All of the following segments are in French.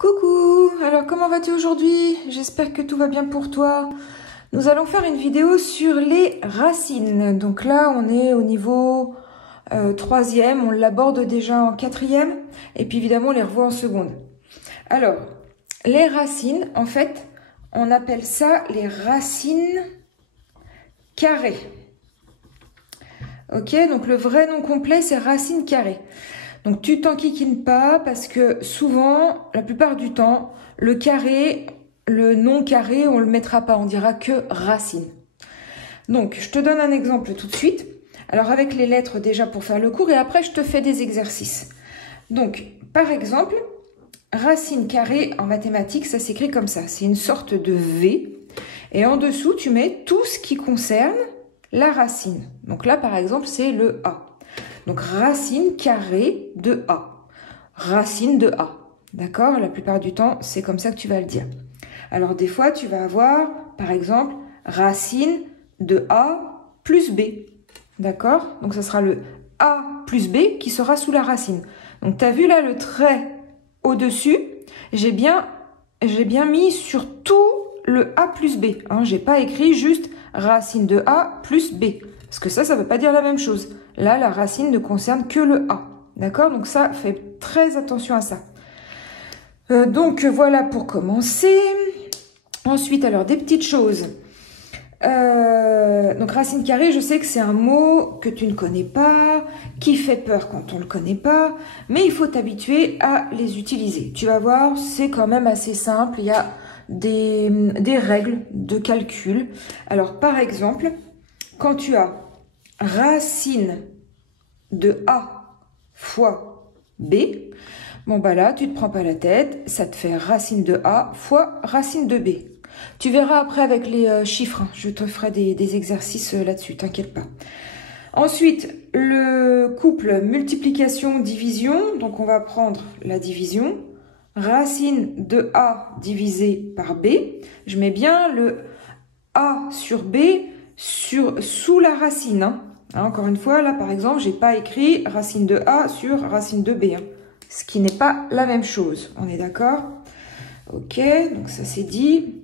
Coucou, alors comment vas-tu aujourd'hui? J'espère que tout va bien pour toi. Nous allons faire une vidéo sur les racines. Donc là, on est au niveau 3e, on l'aborde déjà en 4e, et puis évidemment, on les revoit en seconde. Alors, les racines, en fait, on appelle ça les racines carrées. Ok, donc le vrai nom complet, c'est racines carrées. Donc tu t'enquiquines pas parce que souvent, la plupart du temps, le carré, le nom carré, on le mettra pas, on dira que racine. Donc je te donne un exemple tout de suite. Alors avec les lettres déjà pour faire le cours et après je te fais des exercices. Donc par exemple, racine carrée en mathématiques, ça s'écrit comme ça. C'est une sorte de V et en dessous tu mets tout ce qui concerne la racine. Donc là par exemple c'est le A. Donc, racine carrée de A. Racine de A. D'accord? La plupart du temps, c'est comme ça que tu vas le dire. Alors, des fois, tu vas avoir, par exemple, racine de A plus B. D'accord? Donc, ça sera le A plus B qui sera sous la racine. Donc, tu as vu là le trait au-dessus? J'ai bien mis sur tout le A plus B. Hein, j'ai pas écrit juste racine de A plus B. Parce que ça ne veut pas dire la même chose. Là, la racine ne concerne que le A. D'accord? Donc ça, fais très attention à ça. Donc voilà pour commencer. Ensuite, alors des petites choses. Donc racine carrée, je sais que c'est un mot que tu ne connais pas, qui fait peur quand on ne le connaît pas, mais il faut t'habituer à les utiliser. Tu vas voir, c'est quand même assez simple. Il y a des règles de calcul. Alors par exemple, quand tu as racine de A fois B, bon bah là, tu te prends pas la tête, ça te fait racine de A fois racine de B. Tu verras après avec les chiffres, hein, je te ferai des exercices là-dessus, t'inquiète pas. Ensuite, le couple multiplication-division, donc on va prendre la division. Racine de A divisé par B, je mets bien le A sur B sous la racine. Hein. Encore une fois, là par exemple, j'ai pas écrit racine de A sur racine de B. Hein. Ce qui n'est pas la même chose. On est d'accord? Ok, donc ça c'est dit.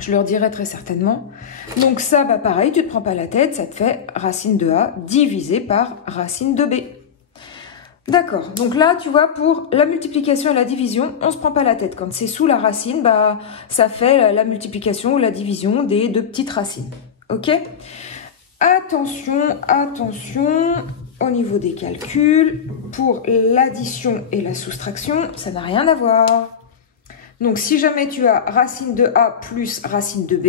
Je leur dirai très certainement. Donc ça, bah pareil, tu te prends pas la tête, ça te fait racine de A divisé par racine de B. D'accord, donc là, tu vois, pour la multiplication et la division, on se prend pas la tête. Quand c'est sous la racine, bah, ça fait la multiplication ou la division des deux petites racines. Ok? Attention, attention, au niveau des calculs, pour l'addition et la soustraction, ça n'a rien à voir. Donc, si jamais tu as racine de A plus racine de B,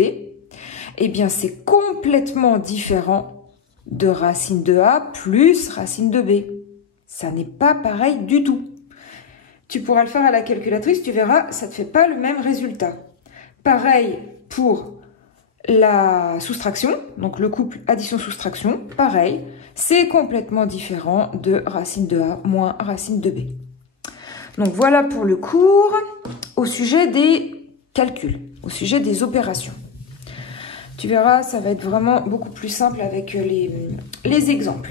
eh bien, c'est complètement différent de racine de A plus racine de B. Ça n'est pas pareil du tout. Tu pourras le faire à la calculatrice, tu verras, ça ne te fait pas le même résultat. Pareil pour la soustraction, donc le couple addition-soustraction, pareil, c'est complètement différent de racine de A moins racine de B. Donc voilà pour le cours au sujet des calculs, au sujet des opérations. Tu verras, ça va être vraiment beaucoup plus simple avec les exemples.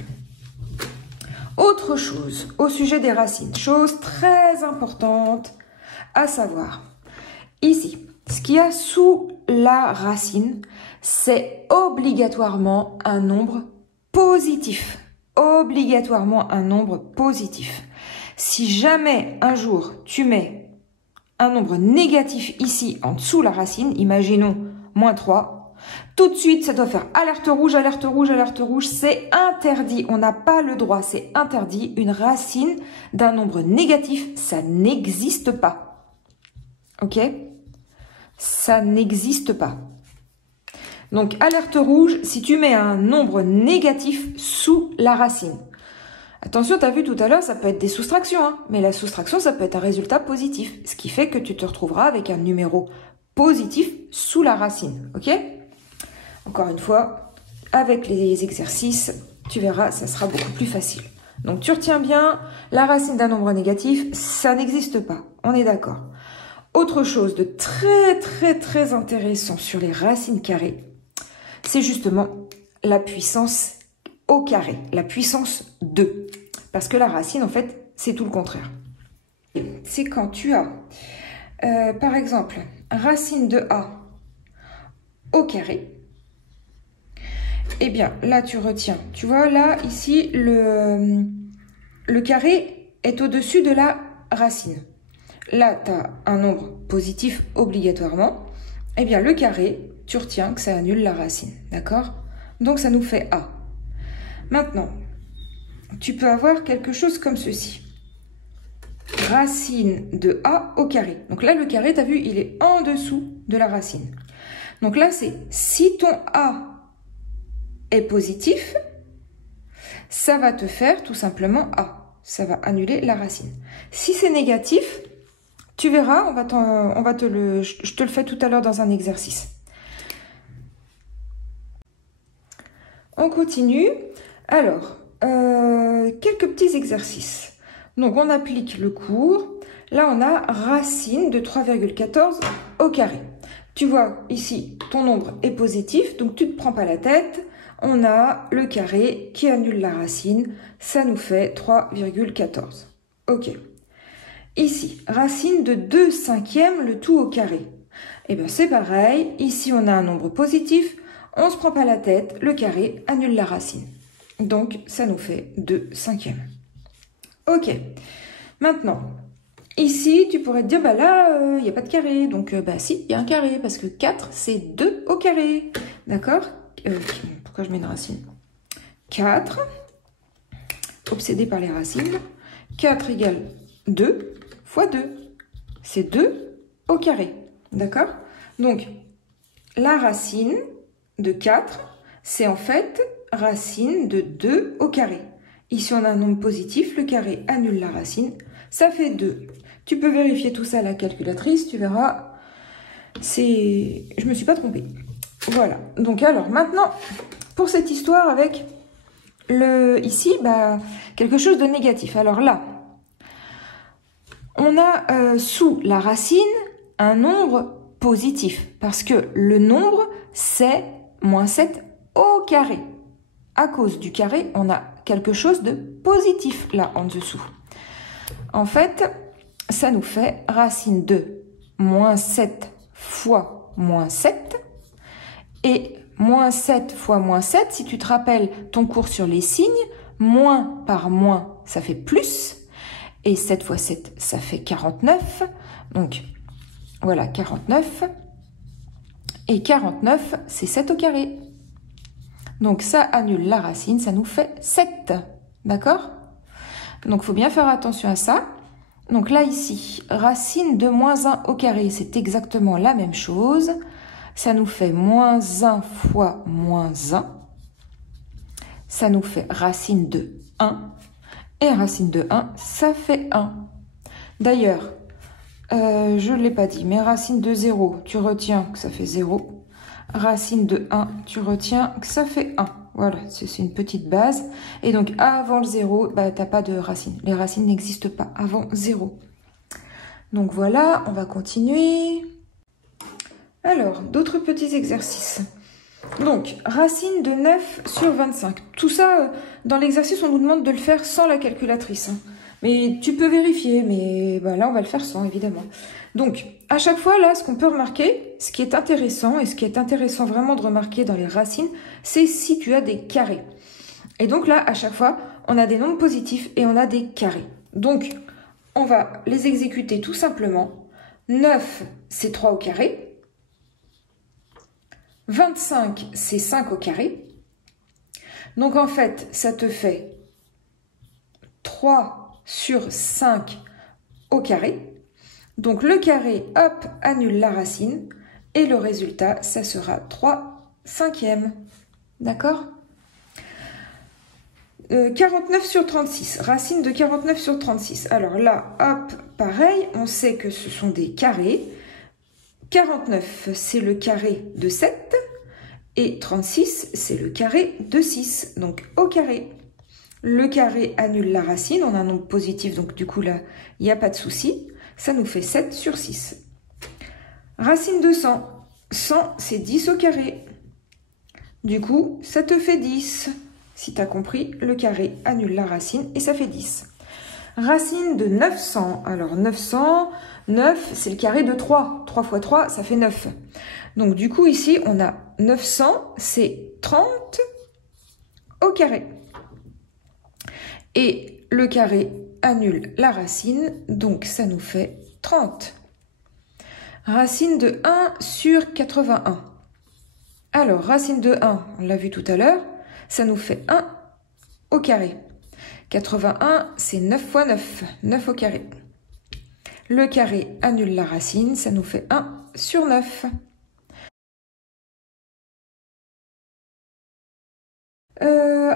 Autre chose, au sujet des racines, chose très importante à savoir. Ici, ce qu'il y a sous la racine, c'est obligatoirement un nombre positif. Obligatoirement un nombre positif. Si jamais un jour tu mets un nombre négatif ici en dessous la racine, imaginons moins 3, tout de suite, ça doit faire alerte rouge, alerte rouge, alerte rouge. C'est interdit. On n'a pas le droit. C'est interdit. Une racine d'un nombre négatif, ça n'existe pas. Ok? Ça n'existe pas. Donc, alerte rouge, si tu mets un nombre négatif sous la racine. Attention, tu as vu tout à l'heure, ça peut être des soustractions. Hein, mais la soustraction, ça peut être un résultat positif. Ce qui fait que tu te retrouveras avec un numéro positif sous la racine. Ok? Encore une fois, avec les exercices, tu verras, ça sera beaucoup plus facile. Donc, tu retiens bien, la racine d'un nombre négatif, ça n'existe pas. On est d'accord. Autre chose de très intéressant sur les racines carrées, c'est justement la puissance au carré, la puissance 2. Parce que la racine, en fait, c'est tout le contraire. c'est quand tu as, par exemple, racine de A au carré. Eh bien, là, tu retiens. Tu vois, là, ici, le carré est au-dessus de la racine. Là, tu as un nombre positif obligatoirement. Eh bien, le carré, tu retiens que ça annule la racine. D'accord? Donc, ça nous fait A. Maintenant, tu peux avoir quelque chose comme ceci. Racine de A au carré. Donc là, le carré, tu as vu, il est en dessous de la racine. Donc là, c'est si ton A est positif, ça va te faire tout simplement A. Ça va annuler la racine. Si c'est négatif, tu verras, je te le fais tout à l'heure dans un exercice. On continue. Alors, quelques petits exercices. Donc, on applique le cours. Là, on a racine de 3,14 au carré. Tu vois, ici, ton nombre est positif, donc tu ne te prends pas la tête. On a le carré qui annule la racine. Ça nous fait 3,14. OK. Ici, racine de 2/5 le tout au carré. Eh bien, c'est pareil. Ici, on a un nombre positif. On ne se prend pas la tête. Le carré annule la racine. Donc, ça nous fait 2/5. OK. Maintenant, ici, tu pourrais te dire, bah là, il n'y a pas de carré. Donc, bah si, il y a un carré. Parce que 4, c'est 2 au carré. D'accord? Pourquoi je mets une racine? 4. Obsédé par les racines. 4 égale 2 fois 2. C'est 2 au carré. D'accord? Donc, la racine de 4, c'est en fait racine de 2 au carré. Ici, on a un nombre positif, le carré annule la racine, ça fait 2. Tu peux vérifier tout ça à la calculatrice, tu verras, je me suis pas trompée. Voilà, donc alors maintenant, pour cette histoire avec ici, quelque chose de négatif. Alors là, on a sous la racine un nombre positif, parce que le nombre, c'est -7 au carré. À cause du carré, on a quelque chose de positif là en dessous. En fait, ça nous fait racine de -7 fois -7. Et -7 fois -7, si tu te rappelles ton cours sur les signes, moins par moins, ça fait plus. Et 7 fois 7, ça fait 49. Donc, voilà, 49. Et 49, c'est 7 au carré. Donc, ça annule la racine, ça nous fait 7. D'accord? Donc, il faut bien faire attention à ça. Donc là, ici, racine de -1 au carré, c'est exactement la même chose. Ça nous fait -1 fois -1. Ça nous fait racine de 1. Et racine de 1, ça fait 1. D'ailleurs, je ne l'ai pas dit, mais racine de 0, tu retiens que ça fait 0. Racine de 1, tu retiens que ça fait 1. Voilà, c'est une petite base. Et donc, avant le 0, tu n'as pas de racine. Les racines n'existent pas avant 0. Donc voilà, on va continuer. Alors, d'autres petits exercices. Donc, racine de 9 sur 25. Tout ça, dans l'exercice, on nous demande de le faire sans la calculatrice. Mais tu peux vérifier, mais là, on va le faire sans, évidemment. Donc, à chaque fois, là, ce qu'on peut remarquer, ce qui est intéressant, et ce qui est intéressant vraiment de remarquer dans les racines, c'est si tu as des carrés. Et donc là, à chaque fois, on a des nombres positifs et on a des carrés. Donc, on va les exécuter tout simplement. 9, c'est 3 au carré. 25, c'est 5 au carré. Donc, en fait, ça te fait 3 sur 5 au carré. Donc, le carré, hop, annule la racine. Et le résultat, ça sera 3/5. D'accord? 49 sur 36. Racine de 49 sur 36. Alors là, hop, pareil, on sait que ce sont des carrés. 49, c'est le carré de 7. Et 36, c'est le carré de 6. Donc, au carré. Le carré annule la racine. On a un nombre positif, donc du coup, là, il n'y a pas de souci. Ça nous fait 7 sur 6. Racine de 100. 100, c'est 10 au carré. Du coup, ça te fait 10. Si tu as compris, le carré annule la racine et ça fait 10. Racine de 900. Alors 900, 9, c'est le carré de 3. 3 fois 3, ça fait 9. Donc du coup, ici, on a 900, c'est 30 au carré. Et le carré annule la racine, donc ça nous fait 30. Racine de 1 sur 81. Alors, racine de 1, on l'a vu tout à l'heure, ça nous fait 1 au carré. 81, c'est 9 fois 9, 9 au carré. Le carré annule la racine, ça nous fait 1 sur 9.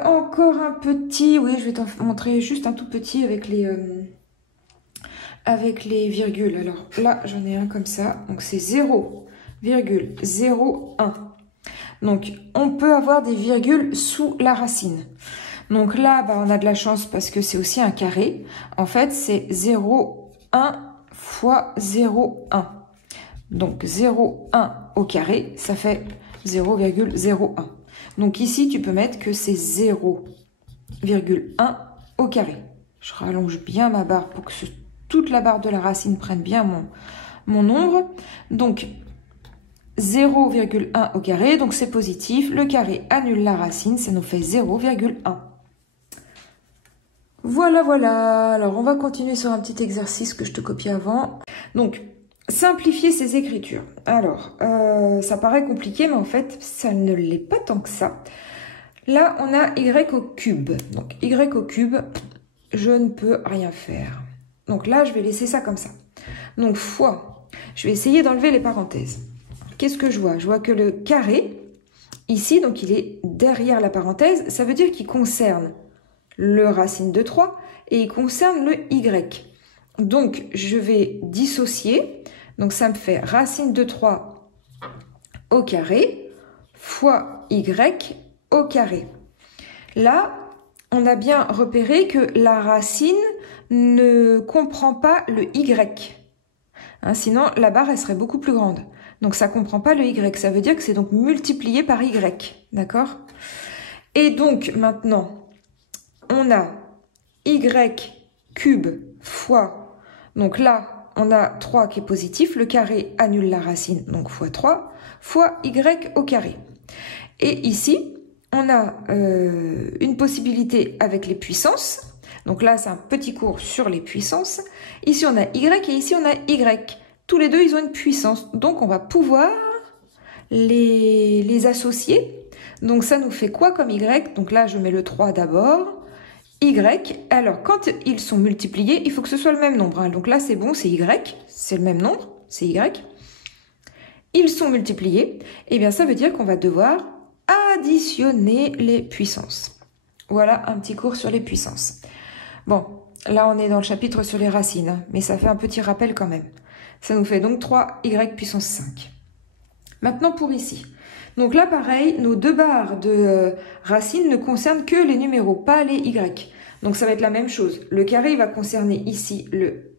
Encore un petit, oui, je vais t'en montrer juste un tout petit avec les virgules. Alors là, j'en ai un comme ça, donc c'est 0,01. Donc, on peut avoir des virgules sous la racine. Donc là, bah, on a de la chance parce que c'est aussi un carré. En fait, c'est 0,1 fois 0,1. Donc 0,1 au carré, ça fait 0,01. Donc ici, tu peux mettre que c'est 0,1 au carré. Je rallonge bien ma barre pour que toute la barre de la racine prenne bien mon nombre. Donc 0,1 au carré, donc c'est positif. Le carré annule la racine, ça nous fait 0,1. Voilà, voilà. Alors, on va continuer sur un petit exercice que je te copiais avant. Donc, simplifier ces écritures. Alors, ça paraît compliqué, mais en fait, ça ne l'est pas tant que ça. Là, on a y au cube. Donc, y au cube, je ne peux rien faire. Donc là, je vais laisser ça comme ça. Donc, fois, je vais essayer d'enlever les parenthèses. Qu'est-ce que je vois? Je vois que le carré, ici, donc il est derrière la parenthèse. Ça veut dire qu'il concerne le racine de 3 et il concerne le y. Donc, je vais dissocier. Donc, ça me fait racine de 3 au carré fois y au carré. Là, on a bien repéré que la racine ne comprend pas le y. Hein, sinon, la barre, elle serait beaucoup plus grande. Donc, ça ne comprend pas le y. Ça veut dire que c'est donc multiplié par y. D'accord? Et donc, maintenant, on a y cube fois, donc là, on a 3 qui est positif, le carré annule la racine, donc fois 3, fois y au carré. Et ici, on a une possibilité avec les puissances. Donc là, c'est un petit cours sur les puissances. Ici, on a y et ici, on a y. Tous les deux, ils ont une puissance. Donc, on va pouvoir les associer. Donc, ça nous fait quoi comme y? Donc là, je mets le 3 d'abord. Y, alors quand ils sont multipliés, il faut que ce soit le même nombre. Hein. Donc là, c'est bon, c'est y, c'est le même nombre, c'est y. Ils sont multipliés, et bien ça veut dire qu'on va devoir additionner les puissances. Voilà un petit cours sur les puissances. Bon, là on est dans le chapitre sur les racines, hein, mais ça fait un petit rappel quand même. Ça nous fait donc 3y puissance 5. Maintenant pour ici. Donc là, pareil, nos deux barres de racines ne concernent que les numéros, pas les y. Donc ça va être la même chose. Le carré va concerner ici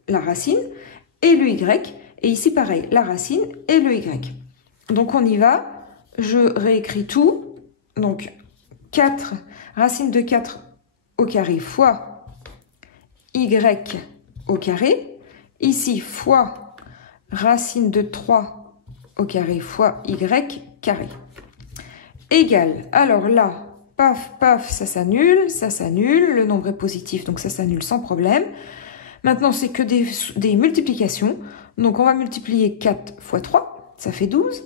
la racine et le y. Et ici, pareil, la racine et le y. Donc on y va. Je réécris tout. Donc 4, racine de 4 au carré fois y au carré. Ici, fois racine de 3 au carré fois y carré. Égal. Alors là, paf, paf, ça s'annule, le nombre est positif, donc ça s'annule sans problème. Maintenant, c'est que des multiplications. Donc, on va multiplier 4 fois 3, ça fait 12.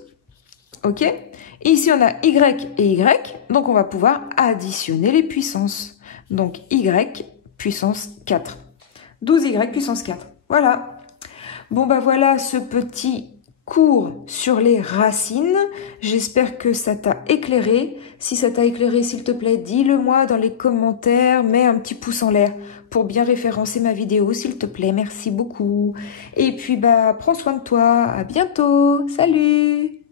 OK? Et ici, on a y et y, donc on va pouvoir additionner les puissances. Donc, y puissance 4. 12y puissance 4. Voilà. Bon, bah voilà ce petit cours sur les racines. J'espère que ça t'a éclairé. Si ça t'a éclairé, s'il te plaît, dis-le moi dans les commentaires. Mets un petit pouce en l'air pour bien référencer ma vidéo, s'il te plaît. Merci beaucoup. Et puis, bah, prends soin de toi. À bientôt. Salut!